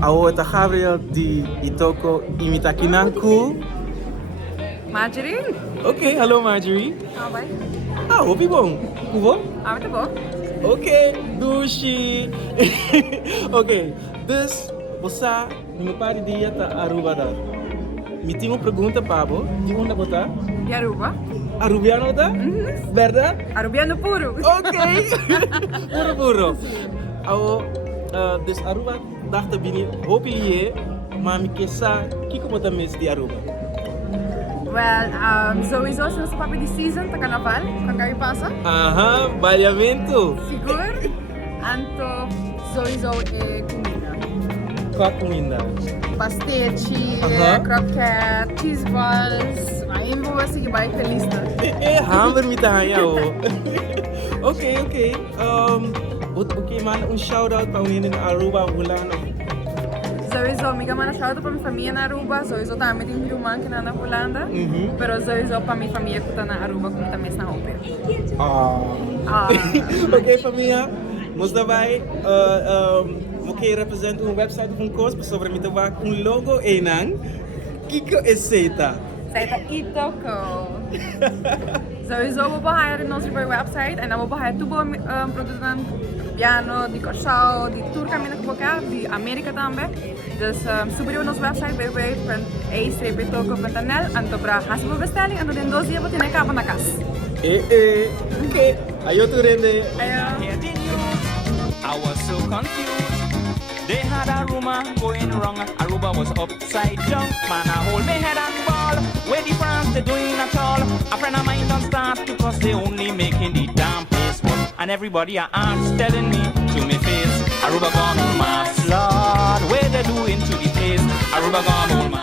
Awota Gabriel di E-Toko imita kinanku. Marjorie? Oké, hallo Marjorie. Bye. Hopi bong. Kubo? Awet po? Oké, douche. Oké, dus bosa mi pari dia ta Aruba da. Mi timo pergunta pabo, di onda bota? De Aruba? Arubiano da? Verdad? Arubiano puro. Oké. Puro. Awo, dus Aruba dacht bini hopi ye, maar mi kesa kiko bota mes di Aruba. Well, sowieso sinds de papi die season, de Carnaval, kan kayo pasa? Aha, baliamento. Sigur. Anto, sowieso comida. Qua comida? Pastéchi, Aha. croquette, cheese balls. Ayun po ba sige ba feliz na? Hammer met hanya oh. Oké. Oké man, een shout-out pa in Aruba Hulano. Sowieso, miga man shout out pa mi familia na Aruba. Sowieso tami din hiruman kina na Holanda. Pero sowieso pa mi familia ko na Aruba kung tamis na hope. Oké familia, nós daarbij oké represent een website of een course, sobre me te maken een logo enang. Kiko is Zeta. Zeta E-Toko. Sowieso mabahaya rin onze website en dan mabahaya tubo producten piano, di Curacao, di tour kami nagbuka, di Amerika também. Dus subir onze website www.e-toko.nl en dobra hasbo bestelling en dan in dosie wat in elkaar van de kas. Oké. Ayo tu rende. Ayo. I was so confused. They had a rumor going wrong. Aruba was upside down. Man, I hold my head and ball. Where the France they doing at all? A friend of mine don't start because they only making the damn place work. And everybody are telling me to me face. Aruba gone home, my Lord. Where they doing to the place? Aruba gone home,